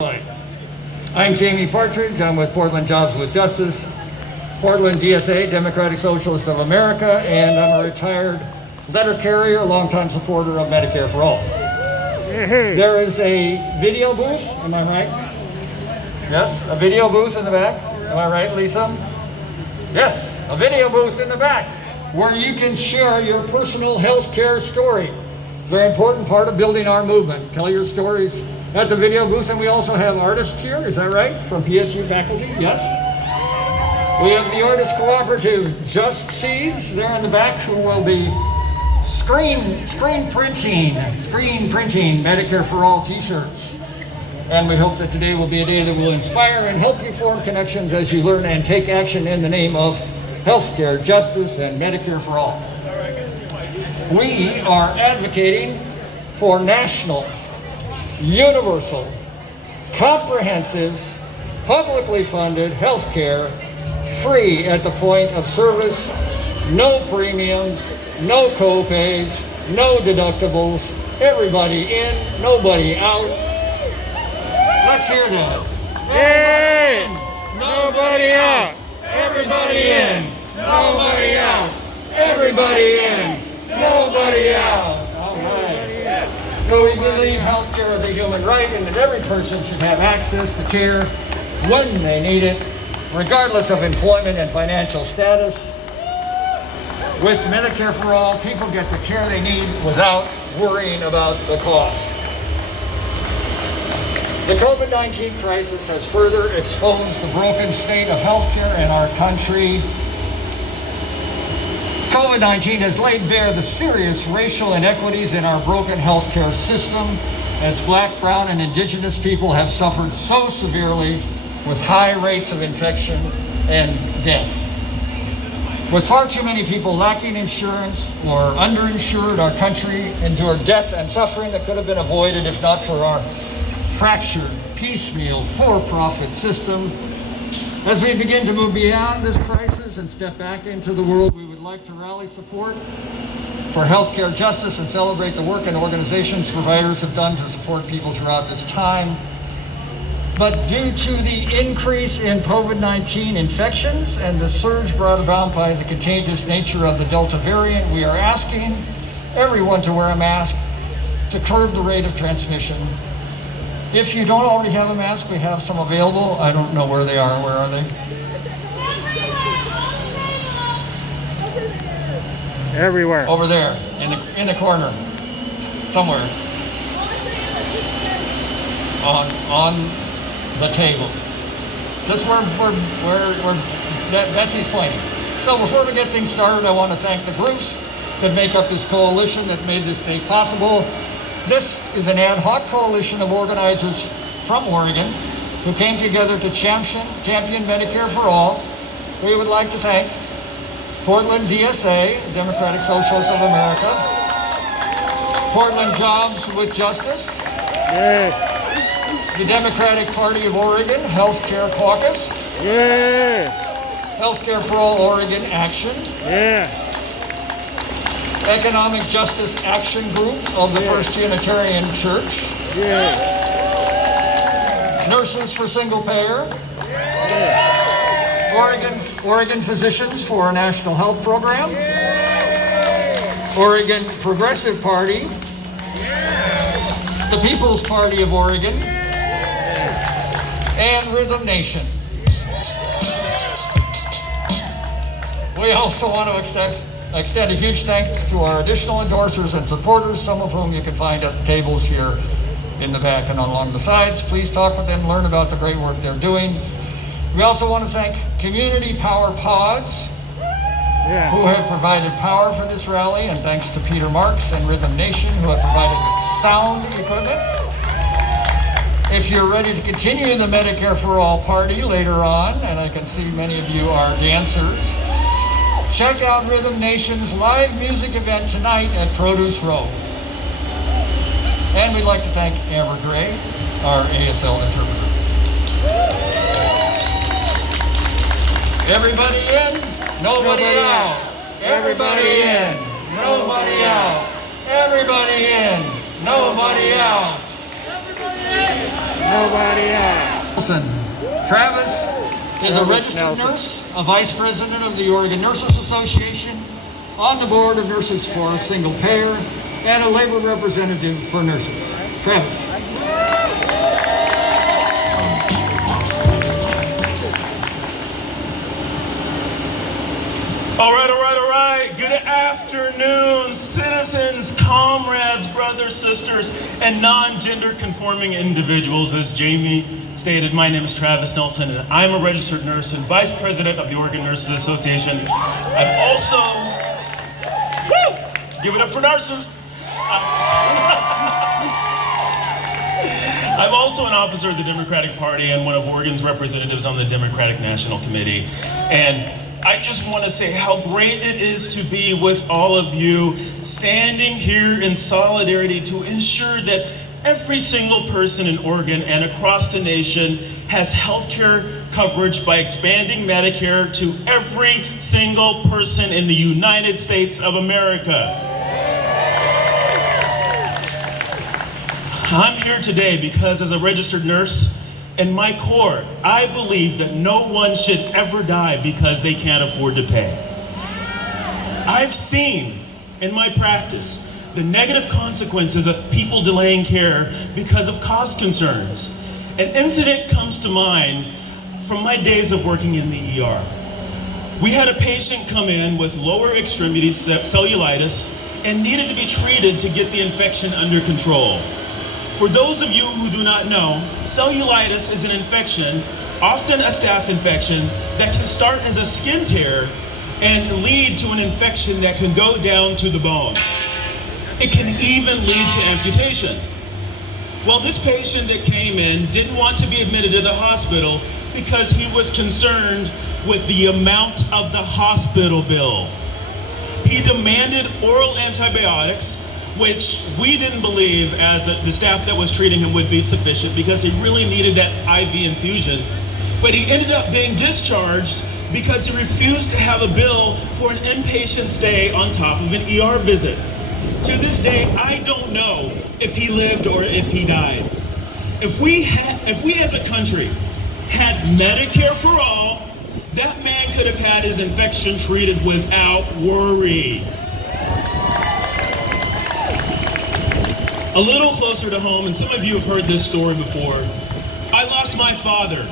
I'm Jamie Partridge. I'm with Portland Jobs with Justice, Portland DSA, Democratic Socialists of America, and I'm a retired letter carrier, longtime supporter of Medicare for All. There is a video booth, am I right? Yes, a video booth in the back. Am I right, Lisa? Yes, a video booth in the back where you can share your personal health care story. Very important part of building our movement. Tell your stories at the video booth, and we also have artists here, is that right? From PSU faculty, yes? We have the Artist Cooperative Just Seeds there in the back who will be screen printing Medicare for All t-shirts. And we hope that today will be a day that will inspire and help you form connections as you learn and take action in the name of healthcare, justice, and Medicare for All. We are advocating for national, universal, comprehensive, publicly funded health care, free at the point of service, no premiums, no co-pays, no deductibles, everybody in, nobody out. Let's hear that. Hey! Nobody out! Everybody in, nobody out. Everybody in, nobody out. All right. So we believe healthcare is a human right and that every person should have access to care when they need it, regardless of employment and financial status. With Medicare for All, people get the care they need without worrying about the cost. The COVID-19 crisis has further exposed the broken state of healthcare in our country. COVID-19 has laid bare the serious racial inequities in our broken healthcare system, as Black, Brown, and Indigenous people have suffered so severely with high rates of infection and death. With far too many people lacking insurance or underinsured, our country endured death and suffering that could have been avoided if not for our fractured, piecemeal, for-profit system. As we begin to move beyond this crisis and step back into the world, we would like to rally support for healthcare justice and celebrate the work and organizations providers have done to support people throughout this time. But due to the increase in COVID-19 infections and the surge brought about by the contagious nature of the Delta variant, we are asking everyone to wear a mask to curb the rate of transmission. If you don't already have a mask, we have some available. I don't know where they are. Where are they? Everywhere. Over there, in the corner, somewhere. On the table. Just where Betsy's pointing. So before we get things started, I want to thank the groups that make up this coalition that made this day possible. This is an ad hoc coalition of organizers from Oregon who came together to champion Medicare for All. We would like to thank Portland DSA, Democratic Socialists of America, Portland Jobs with Justice, the Democratic Party of Oregon, Healthcare Caucus, Healthcare for All Oregon Action, Economic Justice Action Group of the First Unitarian Church, Nurses for Single Payer, Oregon Physicians for a National Health Program, Oregon Progressive Party, the People's Party of Oregon, and Rhythm Nation. We also want to extend a huge thanks to our additional endorsers and supporters, some of whom you can find at the tables here in the back and along the sides. Please talk with them, learn about the great work they're doing. We also want to thank Community Power Pods, who have provided power for this rally, and thanks to Peter Marks and Rhythm Nation, who have provided the sound equipment. If you're ready to continue the Medicare for All party later on, and I can see many of you are dancers, check out Rhythm Nation's live music event tonight at Produce Row. And we'd like to thank Amber Gray, our ASL interpreter. Everybody in, nobody out. Everybody in, nobody out. Everybody in, nobody out. Everybody in. Nobody out. Nelson. Travis is a Travis registered Nelson. nurse, a vice president of the Oregon Nurses Association, on the board of Nurses for a Single Payer, and a labor representative for nurses. Travis. All right. Good afternoon, citizens, comrades, brothers, sisters, and non-gender conforming individuals. As Jamie stated, my name is Travis Nelson, and I'm a registered nurse and vice president of the Oregon Nurses Association. I'm also, give it up for nurses. I'm also an officer of the Democratic Party and one of Oregon's representatives on the Democratic National Committee. And I just want to say how great it is to be with all of you, standing here in solidarity to ensure that every single person in Oregon and across the nation has healthcare coverage by expanding Medicare to every single person in the United States of America. I'm here today because as a registered nurse, in my core, I believe that no one should ever die because they can't afford to pay. I've seen in my practice the negative consequences of people delaying care because of cost concerns. An incident comes to mind from my days of working in the ER. We had a patient come in with lower extremity cellulitis and needed to be treated to get the infection under control. For those of you who do not know, cellulitis is an infection, often a staph infection, that can start as a skin tear and lead to an infection that can go down to the bone. It can even lead to amputation. Well, this patient that came in didn't want to be admitted to the hospital because he was concerned with the amount of the hospital bill. He demanded oral antibiotics, which we didn't believe as the staff that was treating him would be sufficient because he really needed that IV infusion. But he ended up being discharged because he refused to have a bill for an inpatient stay on top of an ER visit. To this day, I don't know if he lived or if he died. If we as a country had Medicare for all, that man could have had his infection treated without worry. A little closer to home, and some of you have heard this story before, I lost my father.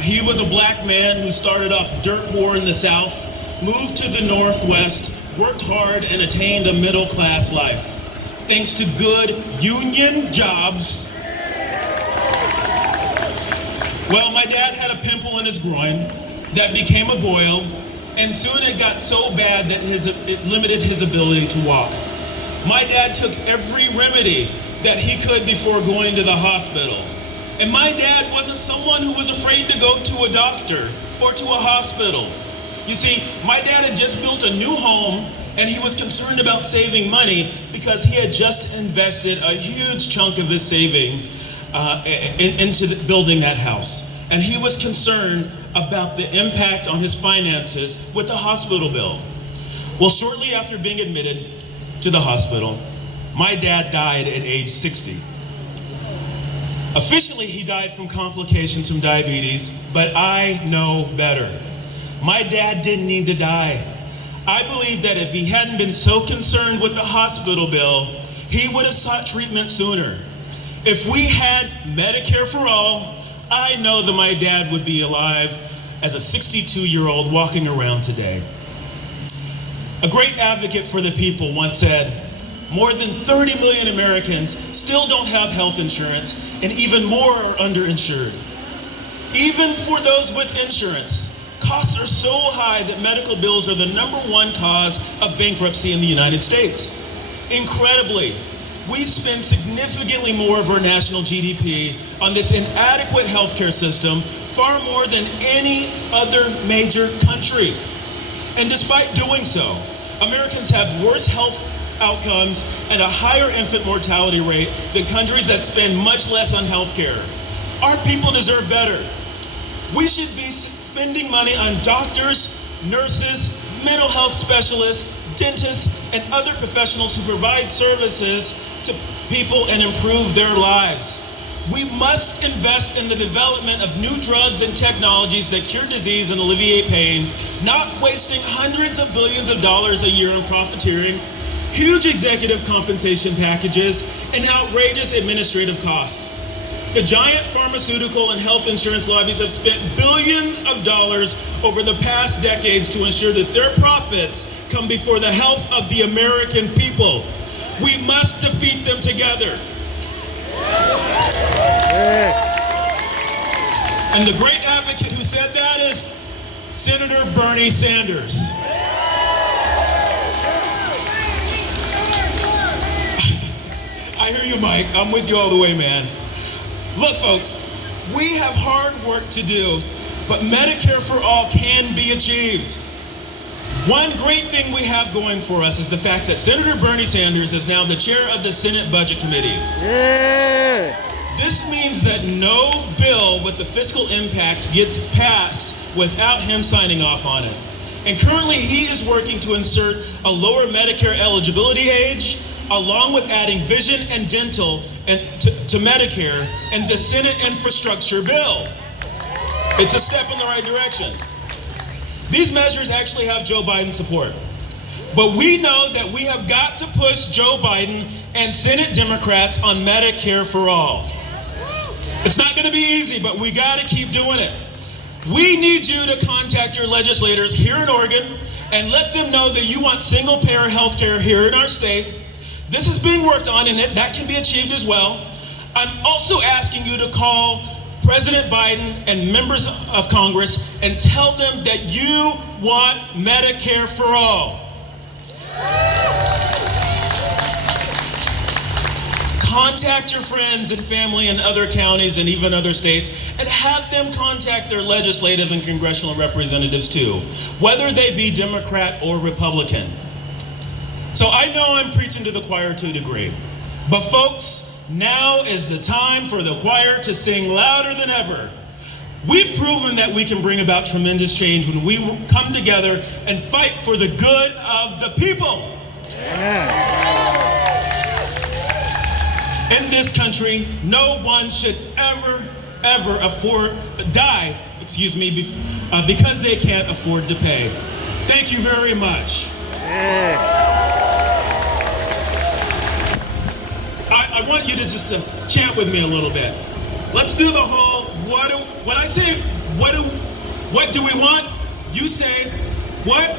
He was a black man who started off dirt poor in the South, moved to the Northwest, worked hard, and attained a middle-class life. Thanks to good union jobs. Well, my dad had a pimple in his groin that became a boil, and soon it got so bad that it limited his ability to walk. My dad took every remedy that he could before going to the hospital. And my dad wasn't someone who was afraid to go to a doctor or to a hospital. You see, my dad had just built a new home and he was concerned about saving money because he had just invested a huge chunk of his savings into building that house. And he was concerned about the impact on his finances with the hospital bill. Well, shortly after being admitted to the hospital, my dad died at age 60. Officially, he died from complications from diabetes, but I know better. My dad didn't need to die. I believe that if he hadn't been so concerned with the hospital bill, he would have sought treatment sooner. If we had Medicare for all, I know that my dad would be alive as a 62-year-old walking around today. A great advocate for the people once said, more than 30 million Americans still don't have health insurance, and even more are underinsured. Even for those with insurance, costs are so high that medical bills are the #1 cause of bankruptcy in the United States. Incredibly, we spend significantly more of our national GDP on this inadequate healthcare system, far more than any other major country. And despite doing so, Americans have worse health outcomes and a higher infant mortality rate than countries that spend much less on healthcare. Our people deserve better. We should be spending money on doctors, nurses, mental health specialists, dentists, and other professionals who provide services to people and improve their lives. We must invest in the development of new drugs and technologies that cure disease and alleviate pain, not wasting hundreds of billions of dollars a year on profiteering, huge executive compensation packages, and outrageous administrative costs. The giant pharmaceutical and health insurance lobbies have spent billions of dollars over the past decades to ensure that their profits come before the health of the American people. We must defeat them together. And the great advocate who said that is Senator Bernie Sanders. I hear you, Mike. I'm with you all the way, man. Look, folks, we have hard work to do, but Medicare for all can be achieved. One great thing we have going for us is the fact that Senator Bernie Sanders is now the chair of the Senate Budget Committee. Yeah. This means that no bill with the fiscal impact gets passed without him signing off on it. And currently he is working to insert a lower Medicare eligibility age, along with adding vision and dental to Medicare and the Senate infrastructure bill. It's a step in the right direction. These measures actually have Joe Biden's support. But we know that we have got to push Joe Biden and Senate Democrats on Medicare for all. It's not going to be easy, but we got to keep doing it. We need you to contact your legislators here in Oregon and let them know that you want single-payer health care here in our state. This is being worked on, and that can be achieved as well. I'm also asking you to call President Biden and members of Congress and tell them that you want Medicare for all. Contact your friends and family in other counties and even other states, and have them contact their legislative and congressional representatives too, whether they be Democrat or Republican. So I know I'm preaching to the choir to a degree, but folks, now is the time for the choir to sing louder than ever. We've proven that we can bring about tremendous change when we come together and fight for the good of the people. In this country, no one should ever die because they can't afford to pay. Thank you very much. I want you to just chant with me a little bit. Let's do the whole, when I say, what do we want? You say, what?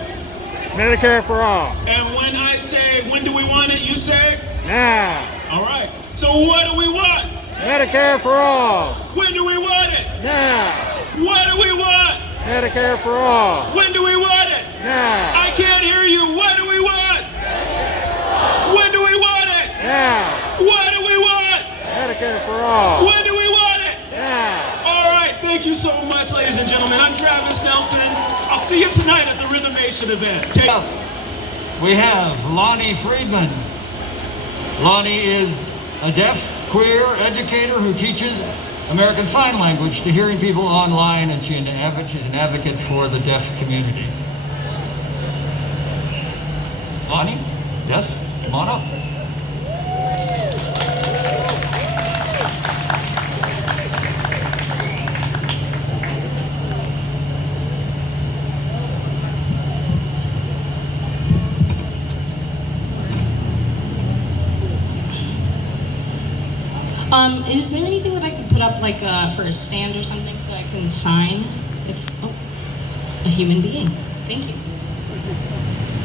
Medicare for all. And when I say, when do we want it? You say? Now. All right. So what do we want? Medicare for all. When do we want it? Now. What do we want? Medicare for all. When do we want it? Now. I can't hear you. What do we want? When do we want it? Now. What do we want? Medicare for all. When do we want it? Now. All right. Thank you so much, ladies and gentlemen. I'm Travis Nelson. I'll see you tonight at the Rhythm Nation event. We have Lonnie Friedman. Lonnie is a deaf, queer educator who teaches American Sign Language to hearing people online, and she's an advocate for the deaf community. Lonnie? Yes? Come on up. Is there anything that I could put up, like for a stand or something, so I can sign? A human being. Thank you.